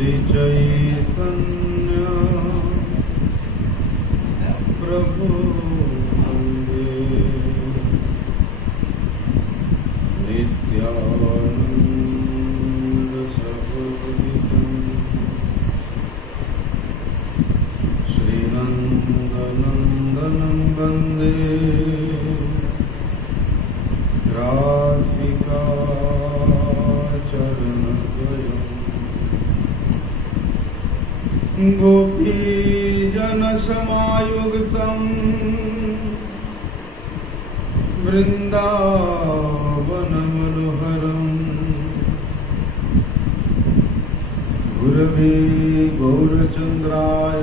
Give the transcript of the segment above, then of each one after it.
श्री चैतन्य प्रभु वन्दे नित्यानंद सहोदितं श्रीनन्दनन्दनं वन्दे राधिका गोपीजनसमायुक्तं वृन्दावनमनोहरं गुरवे गौरचन्द्राय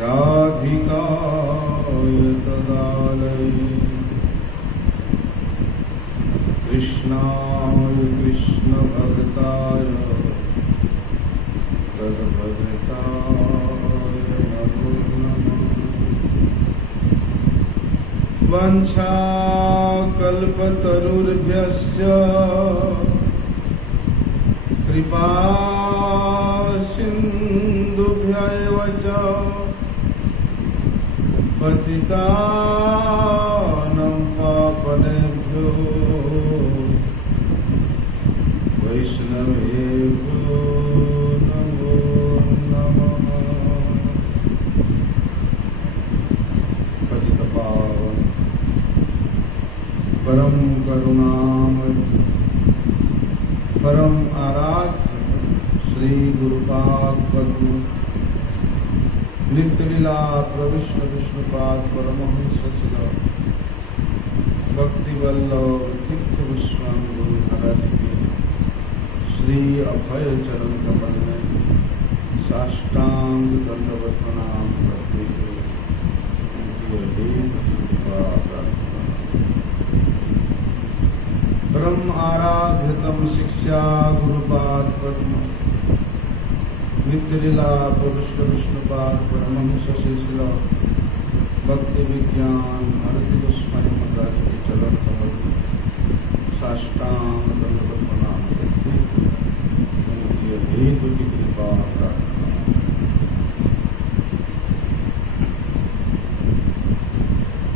राधिकाय तदालये कृष्णाय कृष्णभक्ताय तद्भक्ताय नमो नमः। वंशाकल्पतरुर्भ्यश्च कृपा सिन्धुभ्यैव च पतितानां पावनेभ्यो वैष्णवेभ्यो नमो नमः। पतितपावन परम करुणामय परम आराध्य श्री गुरुपाद पद्म नित्यलीला प्रविष्णु विष्णुपाद परमहंस भक्ति वल्लभ तीर्थ गोस्वामी गुरु महाराज के श्री अभय चरण कमल में साष्टांग दंडवत प्रणाम करते हुए परम आराध्यतम शिक्षा गुरुपाद पद्म नित्यलीला प्रविष्णु विष्णुपाद परमहंस शिशिल भक्ति विज्ञान भारती गोस्वामी महाराज के चरण कमल साष्टांग दंडवत प्रणाम करते उनकी हेतु की कृपा प्रार्थना।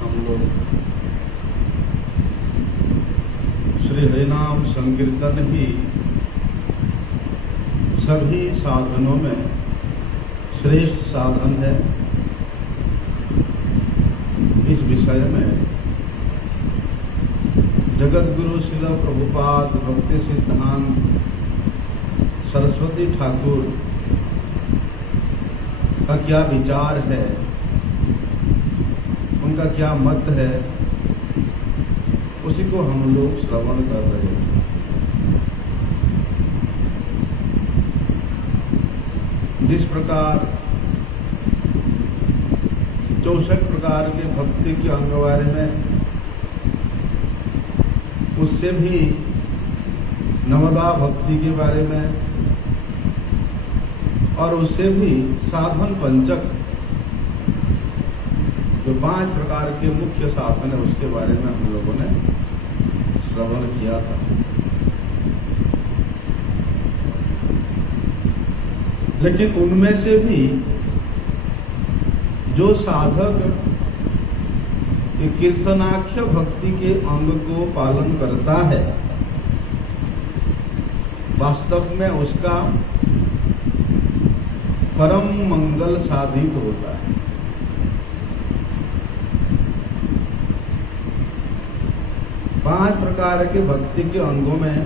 हम लोग श्री हरिनाम संकीर्तन ही सभी साधनों में श्रेष्ठ साधन है। इस विषय में जगत गुरु श्रील प्रभुपाद भक्ति सिद्धांत सरस्वती ठाकुर का क्या विचार है, उनका क्या मत है, उसी को हम लोग श्रवण कर रहे हैं। जिस प्रकार 64 प्रकार के भक्ति के अंग बारे में, उससे भी नवदा भक्ति के बारे में, और उससे भी साधन पंचक जो 5 प्रकार के मुख्य साधन है उसके बारे में हम लोगों ने श्रवण किया था। लेकिन उनमें से भी जो साधक कीर्तनाख्य भक्ति के अंग को पालन करता है, वास्तव में उसका परम मंगल साधित होता है। पांच प्रकार के भक्ति के अंगों में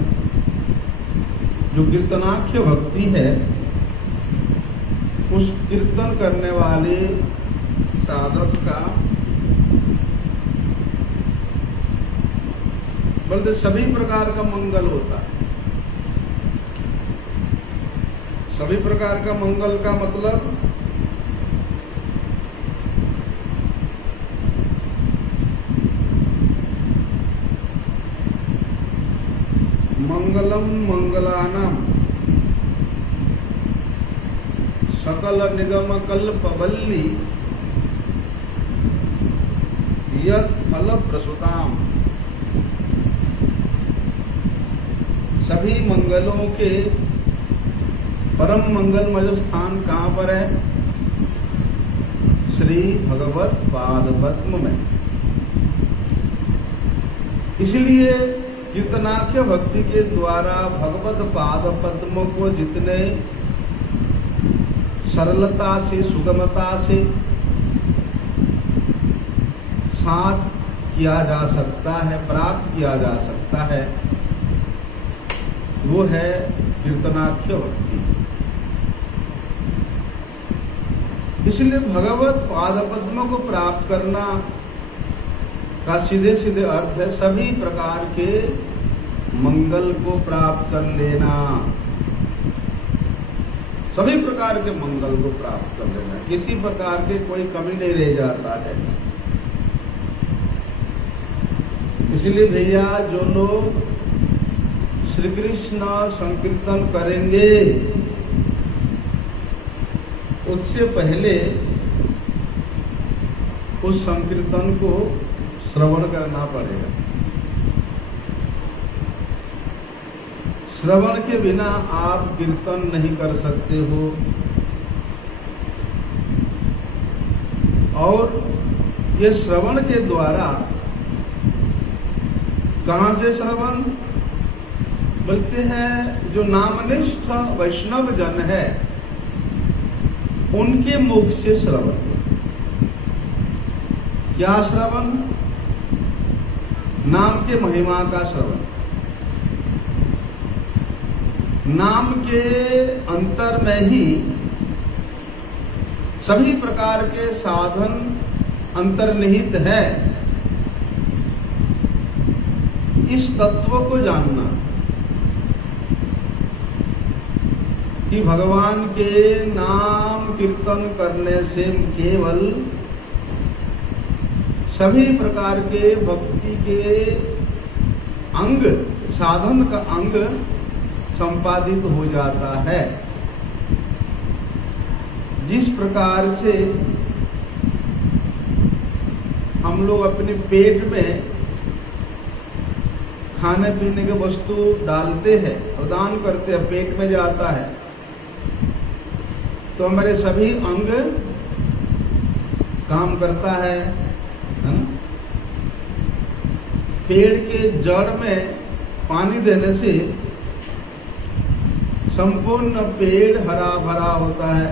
जो कीर्तनाख्य भक्ति है, उस कीर्तन करने वाले साधक का बल्कि सभी प्रकार का मंगल होता है। सभी प्रकार का मंगल का मतलब मंगलम मंगलानाम सकल निगम कल्पवल्ली यत् फल प्रसूताम। सभी मंगलों के परम मंगलमय स्थान कहाँ पर है? श्री भगवत पाद पद्म में। इसलिए कीर्तनाख्य भक्ति के द्वारा भगवत पाद पद्म को जितने सरलता से, सुगमता से साथ किया जा सकता है, प्राप्त किया जा सकता है, वो है कीर्तनाख्य भक्ति। इसलिए भगवत पाद पद्म को प्राप्त करना का सीधे सीधे अर्थ है सभी प्रकार के मंगल को प्राप्त कर लेना, सभी प्रकार के मंगल को प्राप्त कर लेना, किसी प्रकार के कोई कमी नहीं रह जाता है। इसलिए भैया जो लोग श्री कृष्ण संकीर्तन करेंगे उससे पहले उस संकीर्तन को श्रवण करना पड़ेगा। श्रवण के बिना आप कीर्तन नहीं कर सकते हो। और ये श्रवण के द्वारा, कहां से श्रवण? बोलते हैं जो नामनिष्ठ वैष्णव जन है उनके मुख से श्रवण। क्या श्रवण? नाम के महिमा का श्रवण। नाम के अंतर में ही सभी प्रकार के साधन अंतर्निहित है। इस तत्व को जानना कि भगवान के नाम कीर्तन करने से केवल सभी प्रकार के भक्ति के अंग, साधन का अंग संपादित हो जाता है। जिस प्रकार से हम लोग अपने पेट में खाने पीने के वस्तु डालते हैं, प्रदान करते हैं, पेट में जाता है, तो हमारे सभी अंग काम करता है ना? पेड़ के जड़ में पानी देने से संपूर्ण पेड़ हरा भरा होता है।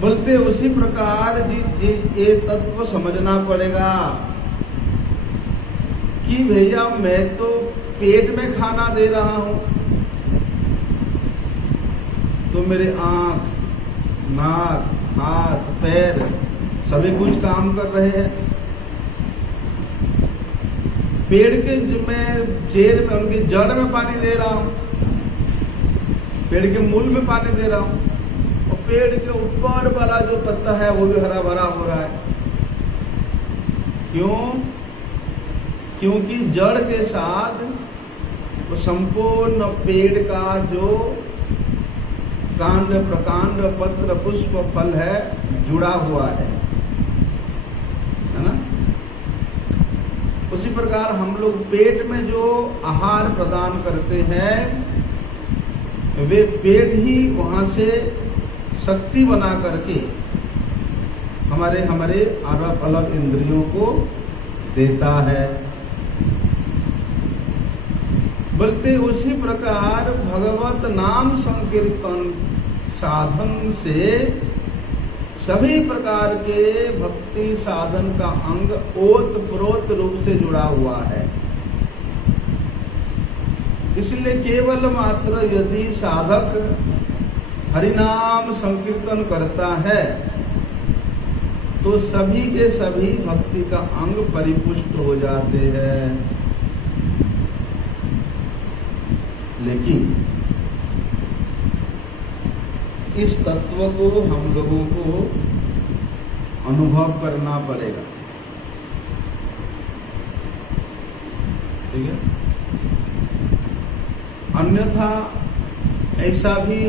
बोलते उसी प्रकार ये तत्व समझना पड़ेगा कि भैया मैं तो पेट में खाना दे रहा हूं, तो मेरे आंख, नाक, हाथ, पैर सभी कुछ काम कर रहे हैं। पेड़ के मैं जेर में, उनकी जड़ में पानी दे रहा हूं, पेड़ के मूल में पानी दे रहा हूं, और पेड़ के ऊपर वाला जो पत्ता है वो भी हरा भरा हो रहा है। क्यों? क्योंकि जड़ के साथ वो संपूर्ण पेड़ का जो कांड, प्रकांड, पत्र, पुष्प, फल है जुड़ा हुआ है ना? उसी प्रकार हम लोग पेट में जो आहार प्रदान करते हैं वे पेट ही वहां से शक्ति बना करके हमारे अलग अलग इंद्रियों को देता है। बोलते उसी प्रकार भगवत नाम संकीर्तन साधन से सभी प्रकार के भक्ति साधन का अंग ओतप्रोत रूप से जुड़ा हुआ है। इसलिए केवल मात्र यदि साधक हरिनाम संकीर्तन करता है तो सभी के सभी भक्ति का अंग परिपुष्ट हो जाते हैं। लेकिन इस तत्व को हम लोगों को अनुभव करना पड़ेगा। ठीक है? अन्यथा ऐसा भी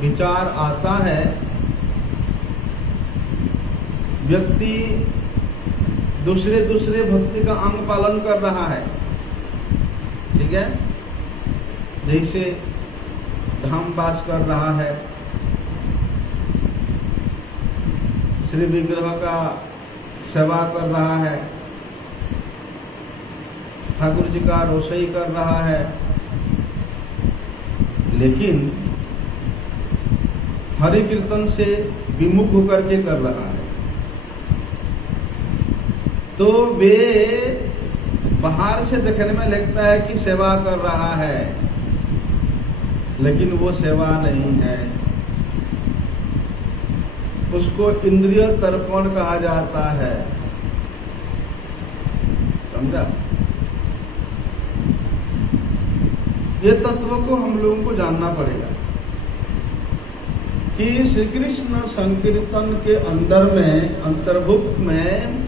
विचार आता है, व्यक्ति दूसरे भक्ति का अंग पालन कर रहा है। ठीक है? जैसे धाम वास कर रहा है, श्री विग्रह का सेवा कर रहा है, ठाकुर जी का रोषई कर रहा है, लेकिन हरि कीर्तन से विमुख होकर के कर रहा है, तो वे बाहर से देखने में लगता है कि सेवा कर रहा है, लेकिन वो सेवा नहीं है। उसको इंद्रिय तर्पण कहा जाता है। समझा? ये तत्व को हम लोगों को जानना पड़ेगा कि श्री कृष्ण संकीर्तन के अंदर में, अंतर्भुक्त में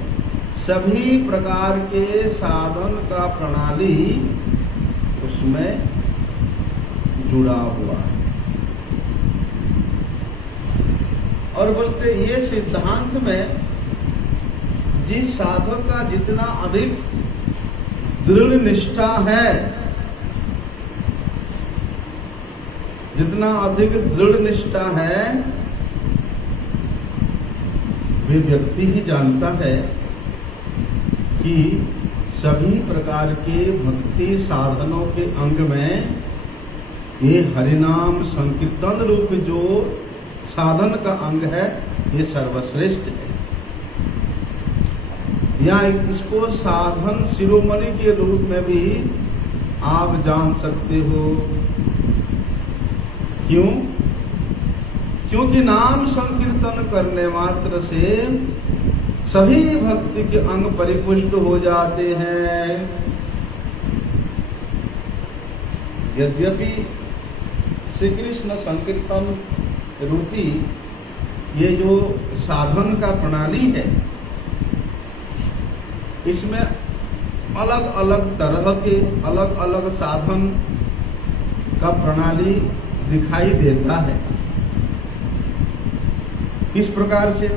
सभी प्रकार के साधन का प्रणाली उसमें जुड़ा हुआ है। और बोलते ये सिद्धांत में जिस साधक का जितना अधिक दृढ़ निष्ठा है, जितना अधिक दृढ़ निष्ठा है, वे व्यक्ति ही जानता है कि सभी प्रकार के भक्ति साधनों के अंग में ये हरिनाम संकीर्तन रूप जो साधन का अंग है, ये सर्वश्रेष्ठ है। या इसको साधन शिरोमणि के रूप में भी आप जान सकते हो। क्यों? क्योंकि नाम संकीर्तन करने मात्र से सभी भक्ति के अंग परिपुष्ट हो जाते हैं। यद्यपि श्री कृष्ण संकीर्तन रूपी ये जो साधन का प्रणाली है, इसमें अलग अलग तरह के अलग अलग साधन का प्रणाली दिखाई देता है। इस प्रकार से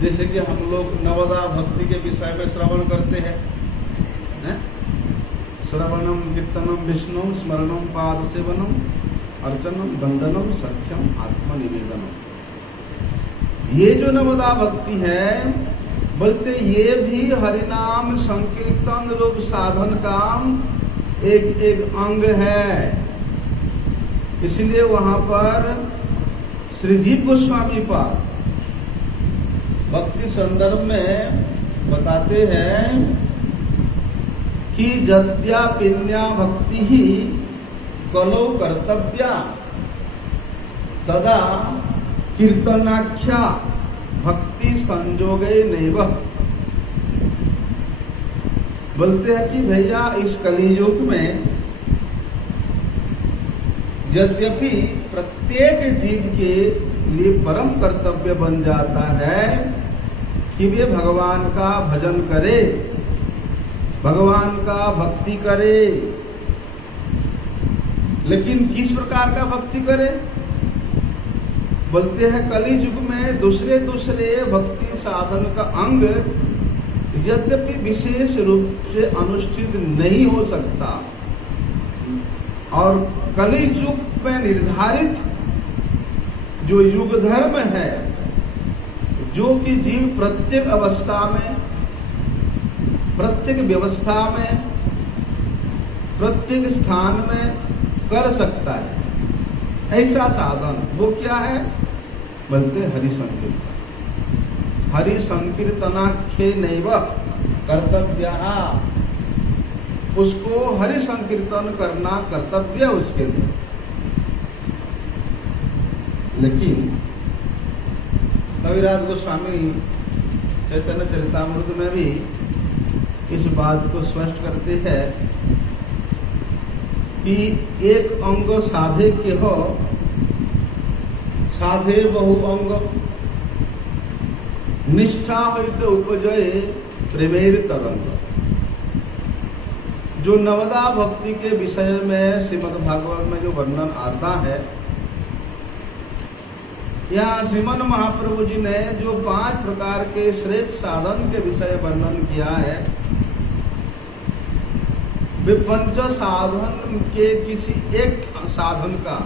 जैसे कि हम लोग नवदा भक्ति के विषय में श्रवण करते हैं, श्रवणम कीर्तनम विष्णु स्मरणम पाद सेवनम अर्चनम वंदनम सख्यम आत्मनिवेदनम। ये जो नवदा भक्ति है, बोलते ये भी हरिनाम संकीर्तन रूप साधन का एक एक अंग है। इसलिए वहां पर श्री जीव गोस्वामी पाद भक्ति संदर्भ में बताते हैं कि जद्यापिन्या भक्ति ही कलो कर्तव्या तदा कीर्तनाख्या भक्ति संजोगे नैव। बोलते हैं कि भैया इस कलियुग में यद्यपि प्रत्येक जीव के लिए परम कर्तव्य बन जाता है कि वे भगवान का भजन करे, भगवान का भक्ति करे, लेकिन किस प्रकार का भक्ति करे? बोलते हैं कलि युग में दूसरे दूसरे भक्ति साधन का अंग यद्यपि विशेष रूप से अनुष्ठित नहीं हो सकता, और कलि युग में निर्धारित जो युग धर्म है, जो कि जीव प्रत्येक अवस्था में, प्रत्येक व्यवस्था में, प्रत्येक स्थान में कर सकता है, ऐसा साधन वो क्या है? बोलते हरि संकीर्तन। हरि संकीर्तनाख्ये नैव कर्तव्यः। उसको हरि संकीर्तन करना कर्तव्य उसके लिए। लेकिन कविराज गोस्वामी चैतन्य चरितामृत में भी इस बात को स्पष्ट करते हैं कि एक अंग साधे के हो, साधे बहु अंग, निष्ठा होते उपजय प्रेमेर तरंग। जो नवदा भक्ति के विषय में श्रीमद् भागवत में जो वर्णन आता है, यहाँ श्रीमन महाप्रभु जी ने जो 5 प्रकार के श्रेष्ठ साधन के विषय वर्णन किया है, वे पंच साधन के किसी एक साधन का,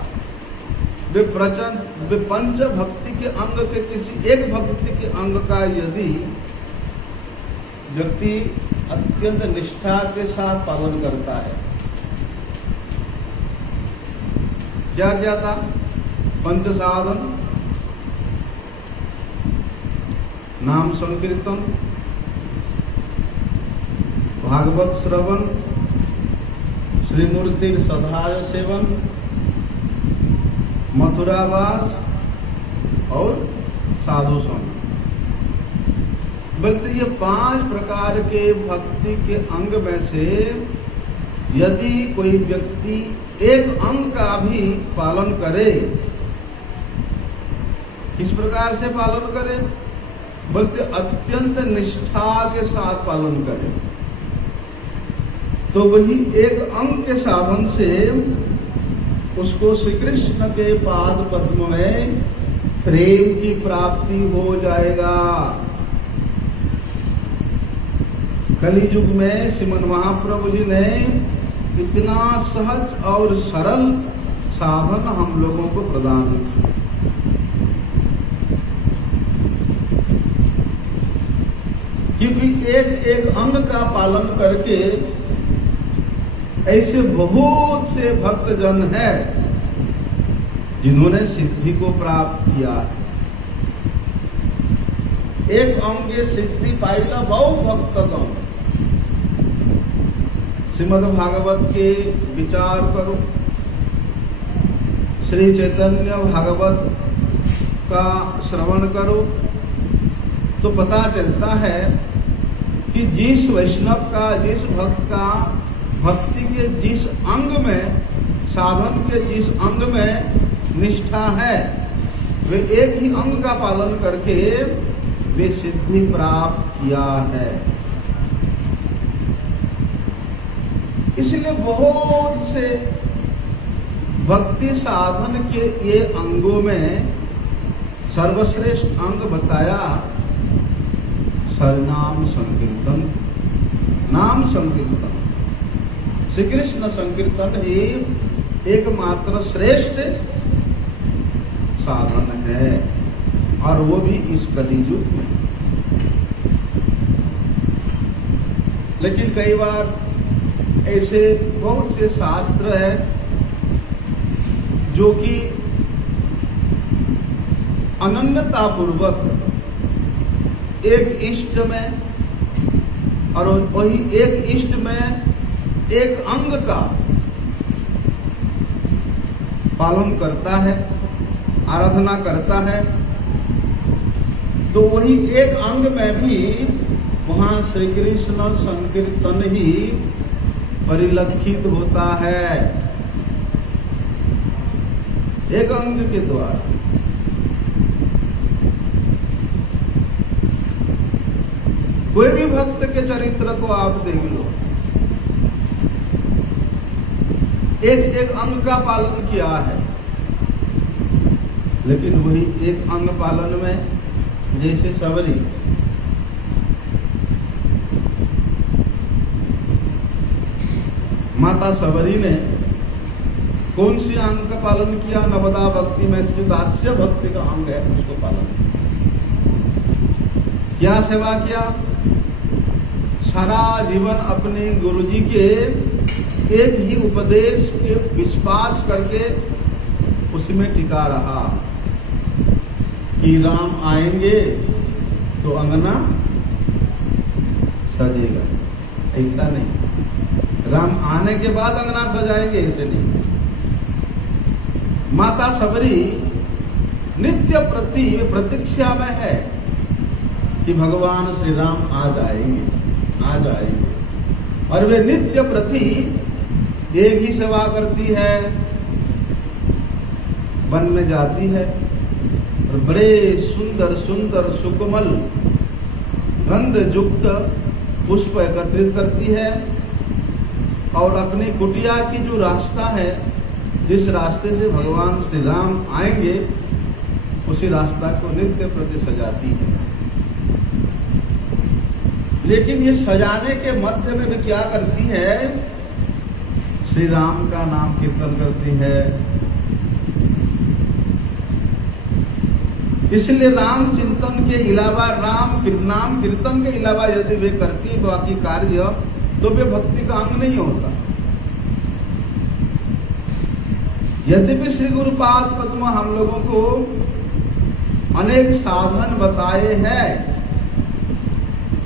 वे पंच भक्ति के अंग के किसी एक भक्ति के अंग का यदि व्यक्ति अत्यंत निष्ठा के साथ पालन करता है, क्या क्या था? पंच साधन, नाम संकीर्तन, भागवत श्रवण, श्रीमूर्ति सदाय सेवन, मथुरावास और साधु संग। बल्कि ये 5 प्रकार के भक्ति के अंग में से यदि कोई व्यक्ति एक अंग का भी पालन करे, किस प्रकार से पालन करे? बल्कि अत्यंत निष्ठा के साथ पालन करे, तो वही एक अंग के साधन से उसको श्री कृष्ण के पाद पद्म में प्रेम की प्राप्ति हो जाएगा। कलि युग में श्रीमन महाप्रभु जी ने इतना सहज और सरल साधन हम लोगों को प्रदान किया। क्योंकि एक एक अंग का पालन करके ऐसे बहुत से भक्तजन हैं जिन्होंने सिद्धि को प्राप्त किया है। एक अंग सिद्धि पाइला बहु भक्तगण। श्रीमद् भागवत के विचार करो, श्री चैतन्य भागवत का श्रवण करो, तो पता चलता है कि जिस वैष्णव का, जिस भक्त का भक्ति के जिस अंग में, साधन के जिस अंग में निष्ठा है, वे एक ही अंग का पालन करके वे सिद्धि प्राप्त किया है। इसलिए बहुत से भक्ति साधन के ये अंगों में सर्वश्रेष्ठ अंग बताया सरनाम संकीर्तन, नाम संकीर्तन। श्री कृष्ण संकीर्तन ही एकमात्र श्रेष्ठ साधन है, और वो भी इस कलियुग में। लेकिन कई बार ऐसे बहुत से शास्त्र है जो कि अनन्यता पूर्वक एक इष्ट में, और वही एक इष्ट में एक अंग का पालन करता है, आराधना करता है, तो वही एक अंग में भी वहां श्री कृष्ण संकीर्तन ही परिलक्षित होता है, एक अंग के द्वारा। कोई भी भक्त के चरित्र को आप देख लो, एक एक अंग का पालन किया है, लेकिन वही एक अंग पालन में, जैसे सबरी, माता सबरी ने कौन सी अंग का पालन किया? नवदा भक्ति में जो दास्य भक्ति का अंग है उसको पालन क्या सेवा किया? सारा जीवन अपने गुरुजी के एक ही उपदेश के विश्वास करके उसमें टिका रहा कि राम आएंगे तो अंगना सजेगा। ऐसा नहीं, राम आने के बाद अंगना सजाएंगे, ऐसे नहीं। माता सबरी नित्य प्रति प्रतीक्षा में है कि भगवान श्री राम आ जाएंगे, आ जाएंगे, और वे नित्य प्रति एक ही सेवा करती है, वन में जाती है और बड़े सुंदर सुंदर सुकोमल गंध युक्त पुष्प एकत्रित करती है, और अपनी कुटिया की जो रास्ता है, जिस रास्ते से भगवान श्री राम आएंगे, उसी रास्ता को नित्य प्रति सजाती है। लेकिन ये सजाने के मध्य में भी क्या करती है श्री राम का नाम कीर्तन करती है। इसलिए राम चिंतन के अलावा, नाम कीर्तन के अलावा यदि वे करती बाकी कार्य, तो वे भक्ति का अंग नहीं होता। यद्यपि श्री गुरुपाद पद्म हम लोगों को अनेक साधन बताए हैं,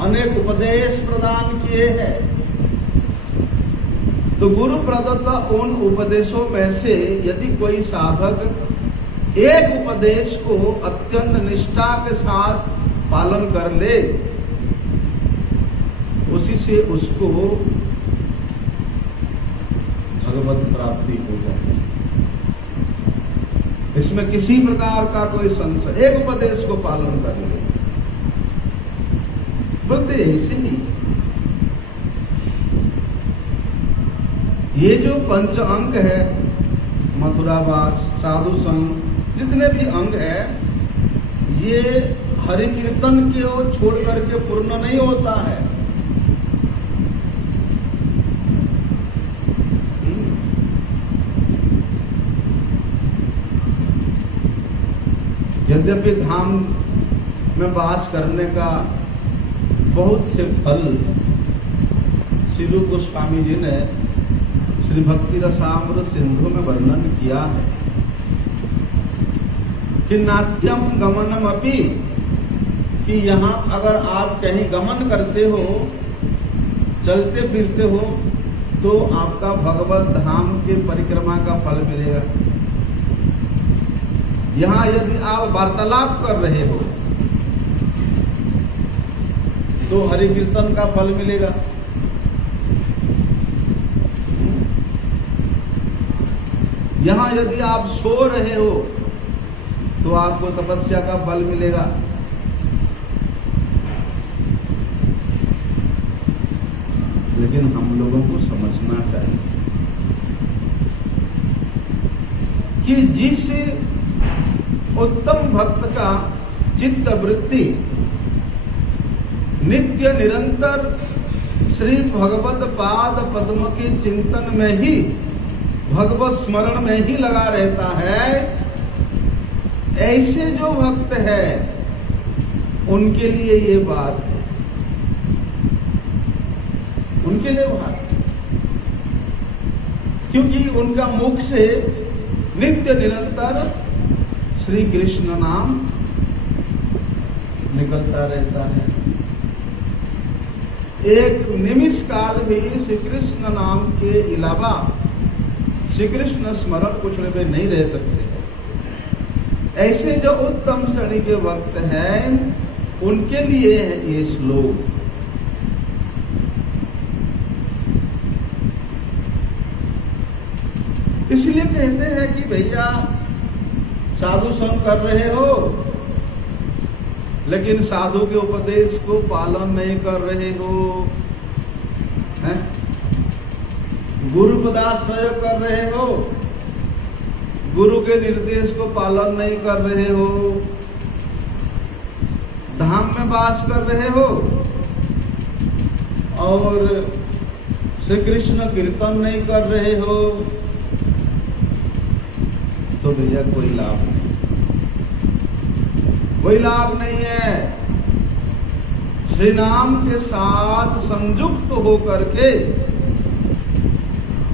अनेक उपदेश प्रदान किए हैं, तो गुरु प्रदत्त उन उपदेशों में से यदि कोई साधक एक उपदेश को अत्यंत निष्ठा के साथ पालन कर ले, उसी से उसको भगवत प्राप्ति हो जाए। इसमें किसी प्रकार का कोई संशय, एक उपदेश को पालन कर ले, बोलते इसीलिए ये जो पंच अंग है, मथुरावास, साधु संग, जितने भी अंग है, ये हरि कीर्तन को छोड़ करके पूर्ण नहीं होता है। यद्यपि धाम में वास करने का बहुत से फल श्री गोस्वामी जी ने श्री भक्ति रसामृत सिंधु में वर्णन किया है कि नाट्यम गमनम अपि, कि यहाँ अगर आप कहीं गमन करते हो, चलते फिरते हो, तो आपका भगवत धाम के परिक्रमा का फल मिलेगा। यहाँ यदि आप वार्तालाप कर रहे हो तो हरि कीर्तन का फल मिलेगा। यहाँ यदि आप सो रहे हो तो आपको तपस्या का फल मिलेगा। लेकिन हम लोगों को समझना चाहिए कि जिस उत्तम भक्त का चित्त वृत्ति नित्य निरंतर श्री भगवत पाद पद्म के चिंतन में ही, भगवत स्मरण में ही लगा रहता है, ऐसे जो भक्त है उनके लिए ये बात है, उनके लिए बात, क्योंकि उनका मुख से नित्य निरंतर श्री कृष्ण नाम निकलता रहता है। एक निमिष काल भी श्री कृष्ण नाम के अलावा श्री कृष्ण स्मरण कुछ में नहीं रह सकते। ऐसे जो उत्तम श्रेणी के भक्त हैं उनके लिए है ये श्लोक। इसलिए कहते हैं कि भैया साधु संग कर रहे हो लेकिन साधु के उपदेश को पालन नहीं कर रहे हो, हैं? गुरु पदाश्रय कर रहे हो, गुरु के निर्देश को पालन नहीं कर रहे हो, धाम में वास कर रहे हो और श्री कृष्ण कीर्तन नहीं कर रहे हो, तो भैया कोई लाभ नहीं, कोई लाभ नहीं है। श्री नाम के साथ संयुक्त होकर के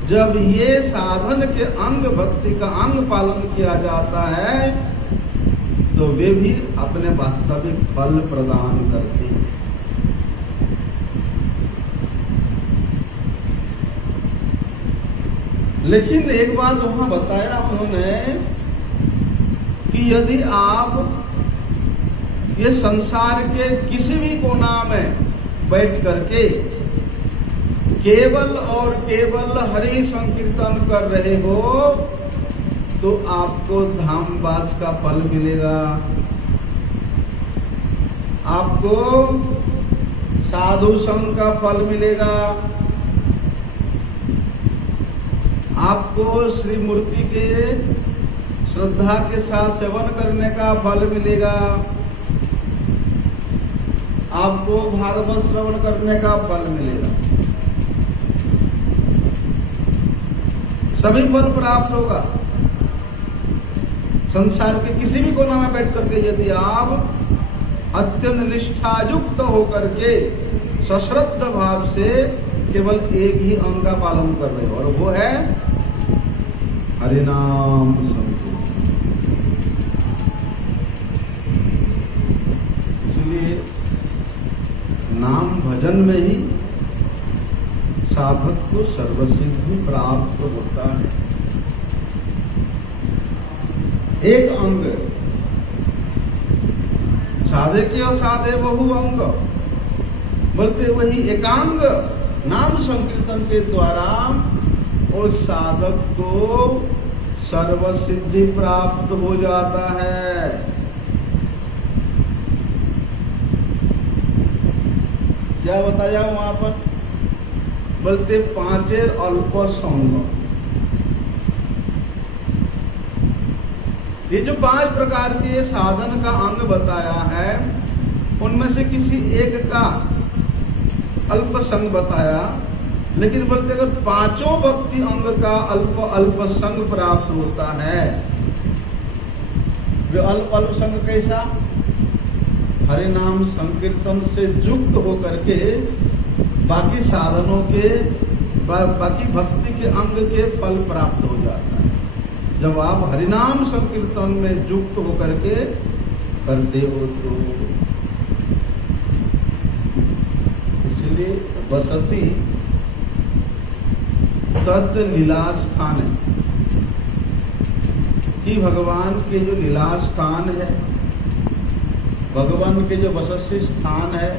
जब ये साधन के अंग, भक्ति का अंग पालन किया जाता है तो वे भी अपने वास्तविक फल प्रदान करते हैं। लेकिन एक बात वहां बताया उन्होंने कि यदि आप ये संसार के किसी भी कोना में बैठ करके केवल और केवल हरि संकीर्तन कर रहे हो तो आपको धामवास का फल मिलेगा, आपको साधु संग का फल मिलेगा, आपको श्री मूर्ति के श्रद्धा के साथ सेवन करने का फल मिलेगा, आपको भागवत श्रवण करने का फल मिलेगा। सभी फल प्राप्त होगा। संसार के किसी भी कोना में बैठ करके यदि आप अत्यंत निष्ठायुक्त होकर के सश्रद्ध भाव से केवल एक ही अंग का पालन कर रहे हो, और वो है हरिनाम संकीर्तन। इसलिए नाम भजन में ही साधक को सर्वसिद्धि प्राप्त होता है। एक अंग साधे के और साधे बहु अंग, बोलते वही एकांग नाम संकीर्तन के द्वारा उस साधक को सर्वसिद्धि प्राप्त हो जाता है। क्या बताया वहां पर? बोलते पांचेर अल्प संग। ये जो 5 प्रकार के साधन का अंग बताया है, उनमें से किसी एक का अल्प संग बताया, लेकिन बोलते अगर 5 भक्ति अंग का अल्प संग प्राप्त होता है, वे अल्प संग कैसा? हरिनाम संकीर्तन से युक्त होकर के बाकी साधनों के बाकी भक्ति के अंग के फल प्राप्त हो जाता है, जब आप हरिनाम संकीर्तन में युक्त होकर के करते हो। तो इसलिए बसती तत् लीला स्थान है कि भगवान के जो लीला स्थान है, भगवान के जो बसती स्थान है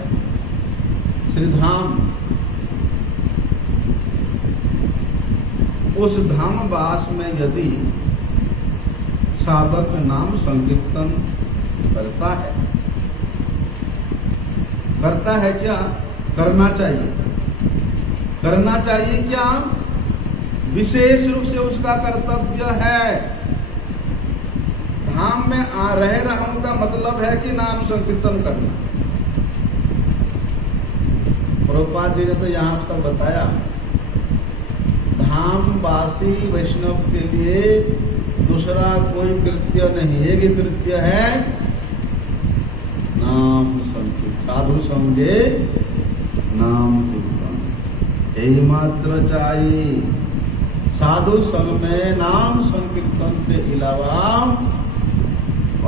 श्रीधाम, उस धाम वास में यदि साधक नाम संकीर्तन करता है क्या? करना चाहिए क्या? विशेष रूप से उसका कर्तव्य है। धाम में रहने का मतलब है कि नाम संकीर्तन करना। प्रभुपाद जी ने तो यहां तक बताया, धामवासी वैष्णव के लिए दूसरा कोई कृत्य नहीं, एक ही कृत्य है नाम संकीर्तन। साधु संगे नाम कीर्तन, यही मात्र चाहिए। साधु संग में नाम संकीर्तन के अलावा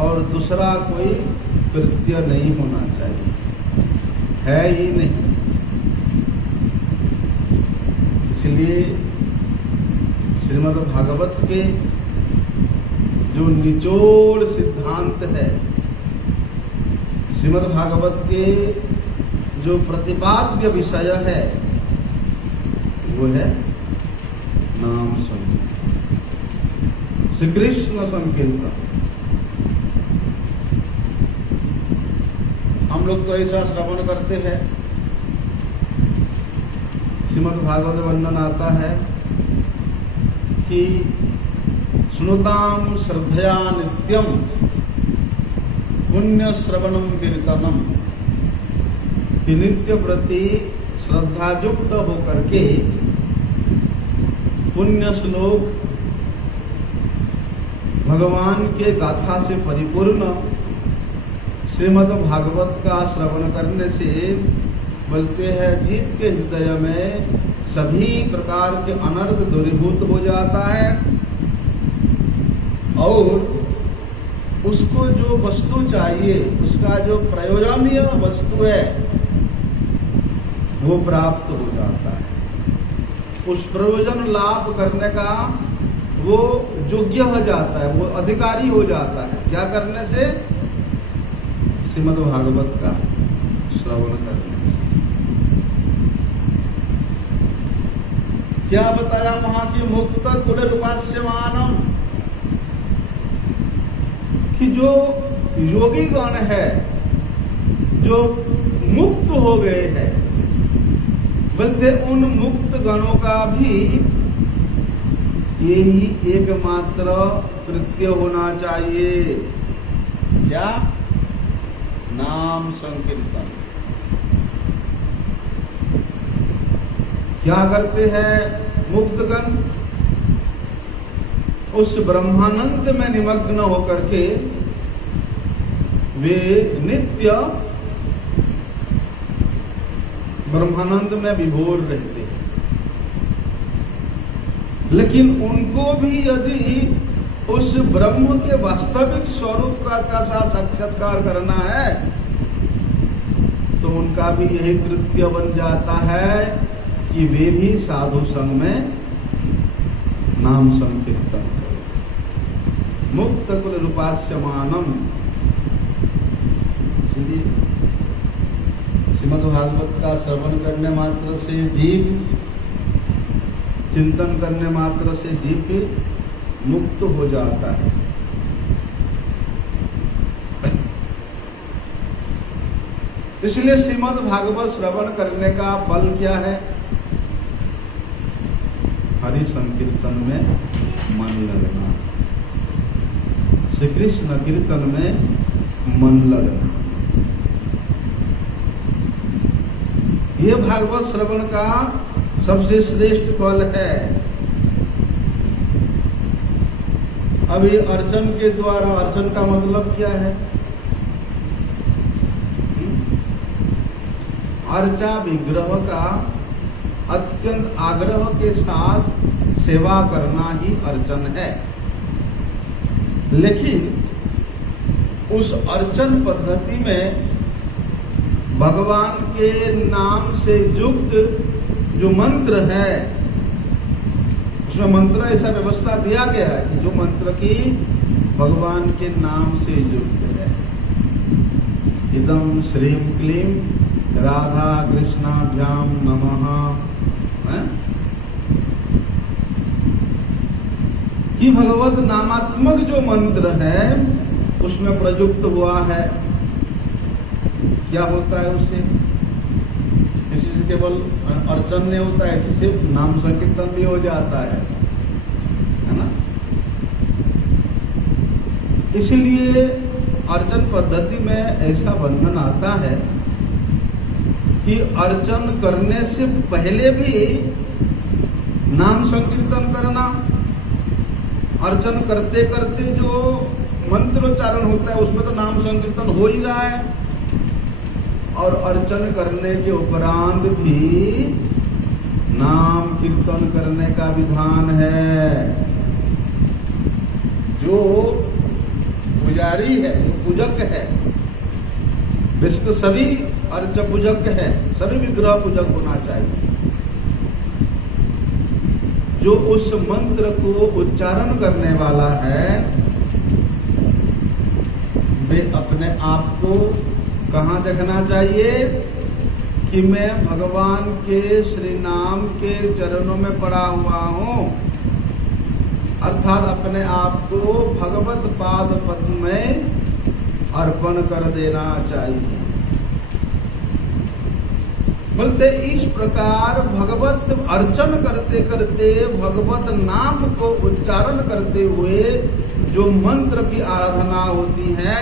और दूसरा कोई कृत्य नहीं होना चाहिए, है ही नहीं। इसलिए श्रीमद् भागवत के जो निचोड़ सिद्धांत है, श्रीमद् भागवत के जो प्रतिपाद्य विषय है, वो है नाम संकीर्तन, श्री कृष्ण संकीर्तन। हम लोग तो ऐसा श्रवण करते हैं, श्रीमद् भागवत वर्णन आता है कि सुनताम श्रद्धया नित्यम पुण्य श्रवणम कीर्तनम, कि नित्य प्रति श्रद्धायुक्त होकर के पुण्य श्लोक भगवान के गाथा से परिपूर्ण श्रीमद् भागवत का श्रवण करने से बोलते हैं जीव के हृदय में सभी प्रकार के अनर्थ दूरीभूत हो जाता है, और उसको जो वस्तु चाहिए, उसका जो प्रयोजनीय वस्तु है, वो प्राप्त हो जाता है। उस प्रयोजन लाभ करने का वो योग्य हो जाता है, वो अधिकारी हो जाता है। क्या करने से? श्रीमद् भागवत का श्रवण करने से। क्या बताया वहां की? मुक्त कुल रूपास्यमानम, कि जो योगी गण है, जो मुक्त हो गए हैं, बोलते उन मुक्त गणों का भी यही एकमात्र कृत्य होना चाहिए। क्या? नाम संकीर्तन। क्या करते हैं मुक्तगण? उस ब्रह्मानंद में निमग्न होकर के वे नित्य ब्रह्मानंद में विभोर रहते हैं। लेकिन उनको भी यदि उस ब्रह्म के वास्तविक स्वरूप का साक्षात्कार करना है तो उनका भी यही कृत्य बन जाता है कि वे भी साधु संग में नाम संकीर्तन करें। मुक्त कुल रूपास्यमानम, श्रीमद् भागवत का श्रवण करने मात्र से जीव, चिंतन करने मात्र से जीव मुक्त हो जाता है। इसलिए श्रीमद् भागवत श्रवण करने का फल क्या है? हरि संकीर्तन में मन लगना, श्री कृष्ण कीर्तन में मन लगना। ये भागवत श्रवण का सबसे श्रेष्ठ फल है। अभी अर्चन के द्वारा, अर्चन का मतलब क्या है? अर्चा विग्रह का अत्यंत आग्रह के साथ सेवा करना ही अर्चन है। लेकिन उस अर्चन पद्धति में भगवान के नाम से युक्त जो मंत्र है, उसमें मंत्र ऐसा व्यवस्था दिया गया है कि जो मंत्र की भगवान के नाम से युक्त है। इदं श्रीं क्लीं राधा कृष्णाभ्याम नमः, कि भगवत नामात्मक जो मंत्र है उसमें प्रयुक्त हुआ है। क्या होता है उससे? इसी से केवल अर्चन नहीं होता है, इसी से नाम संकीर्तन भी हो जाता है ना। इसलिए अर्चन पद्धति में ऐसा बंधन आता है कि अर्चन करने से पहले भी नाम संकीर्तन करना, अर्चन करते करते जो मंत्रोच्चारण होता है उसमें तो नाम संकीर्तन हो ही रहा है, और अर्चन करने के उपरांत भी नाम कीर्तन करने का विधान है। जो पुजारी है, जो पूजक है, विष्णु सभी अर्च पूजक है, सभी विग्रह पूजक होना चाहिए। जो उस मंत्र को उच्चारण करने वाला है वे अपने आप को कहाँ देखना चाहिए कि मैं भगवान के श्री नाम के चरणों में पड़ा हुआ हूँ, अर्थात अपने आप को भगवत पाद पद्म में अर्पण कर देना चाहिए। बोलते इस प्रकार भगवत अर्चन करते करते, भगवत नाम को उच्चारण करते हुए जो मंत्र की आराधना होती है,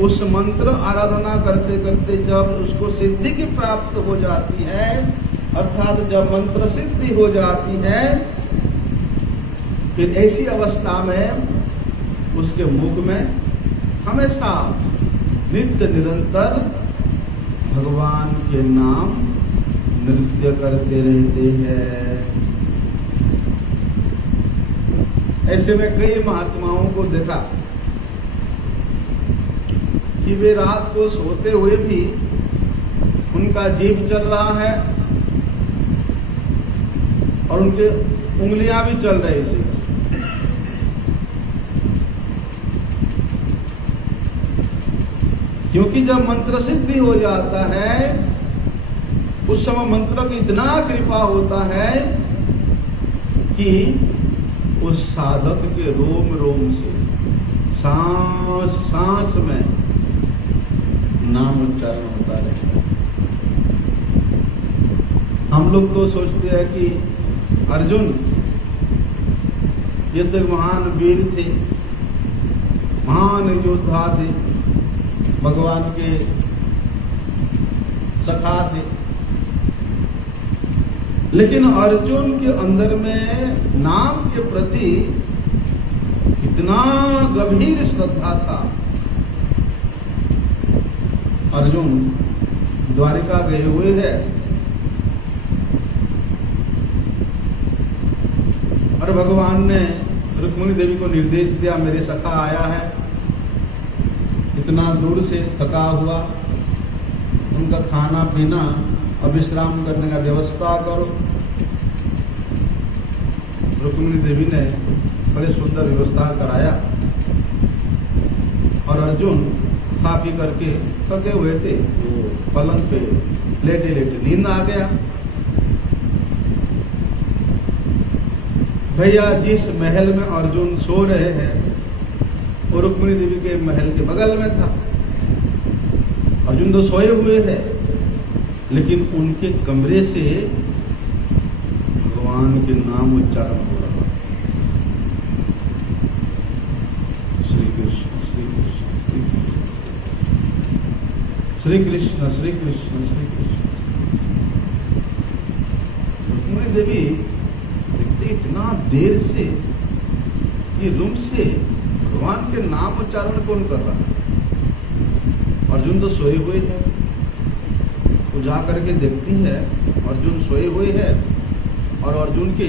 उस मंत्र आराधना करते करते जब उसको सिद्धि की प्राप्त हो जाती है, अर्थात जब मंत्र सिद्धि हो जाती है, फिर ऐसी अवस्था में उसके मुख में हमेशा नित्य निरंतर भगवान के नाम नृत्य करते रहते हैं। ऐसे में कई महात्माओं को देखा कि वे रात को सोते हुए भी उनका जीव चल रहा है और उनके उंगलियां भी चल रही थी। क्योंकि जब मंत्र सिद्धि हो जाता है उस समय मंत्र की इतना कृपा होता है कि उस साधक के रोम रोम से, सांस सांस में नाम उच्चारण होता रहता है। हम लोग तो सोचते हैं कि अर्जुन ये तो महान वीर थे, महान योद्धा थे, भगवान के सखा थे, लेकिन अर्जुन के अंदर में नाम के प्रति इतना गंभीर श्रद्धा था। अर्जुन द्वारिका गए हुए हैं और भगवान ने रुक्मिणी देवी को निर्देश दिया, मेरे सखा आया है, इतना दूर से थका हुआ, उनका खाना पीना और विश्राम करने का व्यवस्था करो। रुक्मिणी देवी ने बड़े सुंदर व्यवस्था कराया और अर्जुन खा पी करके थके हुए थे, वो पलंग पे लेटे लेटे नींद आ गया। भैया जिस महल में अर्जुन सो रहे हैं वो रुक्मिणी देवी के महल के बगल में था। अर्जुन तो सोए हुए हैं, लेकिन उनके कमरे से भगवान के नाम उच्चारण हो रहा। श्री कृष्ण श्री कृष्ण श्री कृष्ण श्री कृष्ण श्री कृष्ण। रुक्मिणी देवी देखते इतना देर से ये रूम से भगवान के नाम उच्चारण कौन कर रहा है? अर्जुन तो सोए हुए हैं। वो जा करके देखती है अर्जुन सोए हुए हैं और अर्जुन के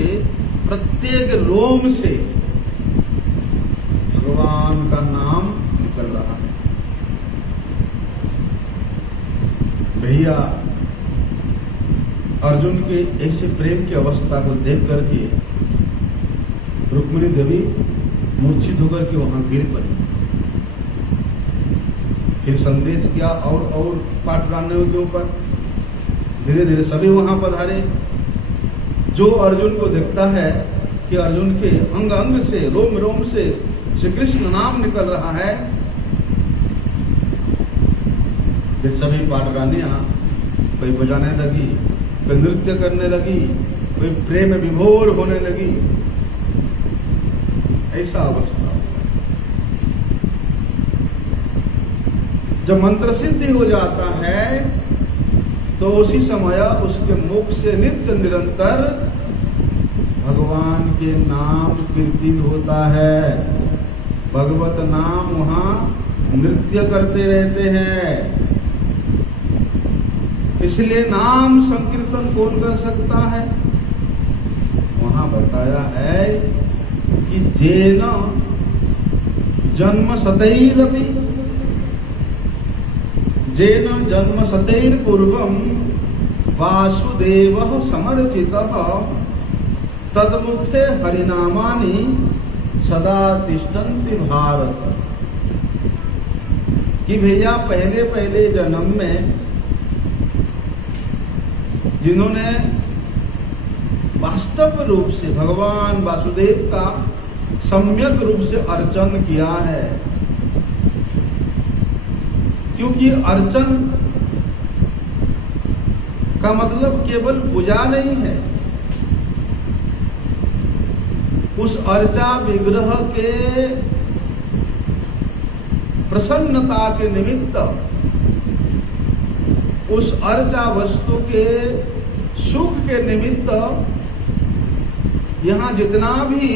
प्रत्येक रोम से भगवान का नाम निकल रहा है। भैया अर्जुन के ऐसे प्रेम की अवस्था को देख करके रुक्मिणी देवी मूर्छित होकर के वहां गिर पड़ी। फिर संदेश किया और पाठ डालने के ऊपर धीरे धीरे सभी वहां पधारे। जो अर्जुन को देखता है कि अर्जुन के अंग अंग से रोम रोम से श्री कृष्ण नाम निकल रहा है, ये सभी पाठरानियां कोई बजाने लगी, कोई नृत्य करने लगी, कोई प्रेम विभोर होने लगी। ऐसा अवस्था जब मंत्र सिद्धि हो जाता है तो उसी समय उसके मुख से नित्य निरंतर भगवान के नाम कीर्तन होता है। भगवत नाम वहां नृत्य करते रहते हैं। इसलिए नाम संकीर्तन कौन कर सकता है? वहां बताया है कि जेन जन्म सतैरपि जेन जन्म सतैर पूर्वम वासुदेव समर्चितः तदमुखे हरिनामानि सदा तिष्ठन्ति भारत। कि भैया पहले पहले जन्म में जिन्होंने वास्तव रूप से भगवान वासुदेव का सम्यक रूप से अर्चन किया है, क्योंकि अर्चन का मतलब केवल पूजा नहीं है। उस अर्चा विग्रह के प्रसन्नता के निमित्त, उस अर्चा वस्तु के सुख के निमित्त यहाँ जितना भी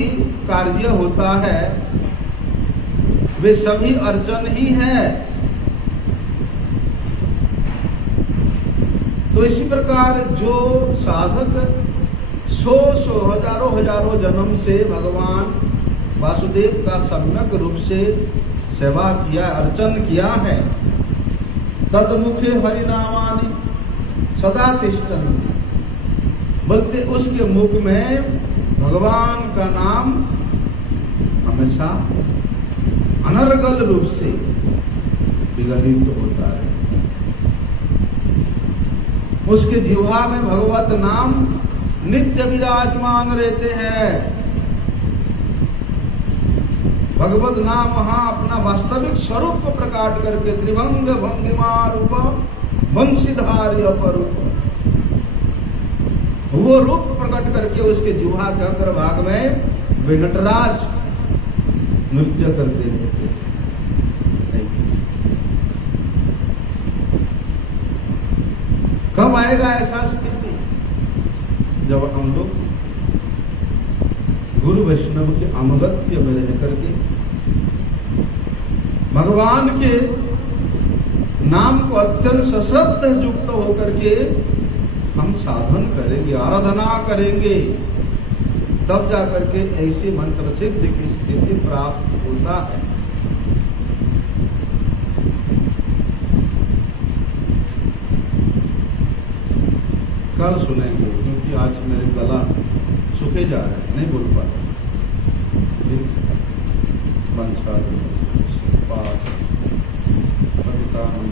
कार्य होता है वे सभी अर्चन ही है। तो इसी प्रकार जो साधक सौ हजारों जन्म से भगवान वासुदेव का सम्यक रूप से सेवा किया, अर्चन किया है, तदमुखे हरिनामानि सदा तिष्ठन्ति, बोलते उसके मुख में भगवान का नाम हमेशा अनर्गल रूप से विगलित होता है। उसके जिह्वा में भगवत नाम नित्य विराजमान रहते हैं। भगवत नाम वहां अपना वास्तविक स्वरूप को प्रकाट करके त्रिभंग भंगिमा रूप वंशीधारी अपरूप, वो रूप प्रकट करके उसके जिह्वा के अग्रभाग में वे नटराज नृत्य करते रहते। कब आएगा ऐसा स्थिति? जब हम लोग गुरु वैष्णव के अनुगत्य में रह करके भगवान के नाम को अत्यंत सश्रद्ध युक्त होकर के हम साधन करेंगे, आराधना करेंगे, तब जाकर के ऐसी मंत्र सिद्ध की स्थिति प्राप्त होता है। कल सुनेंगे, क्योंकि आज मेरे गला सूखे जा रहे हैं, नहीं बोल पाते। ठीक, पास कविता हम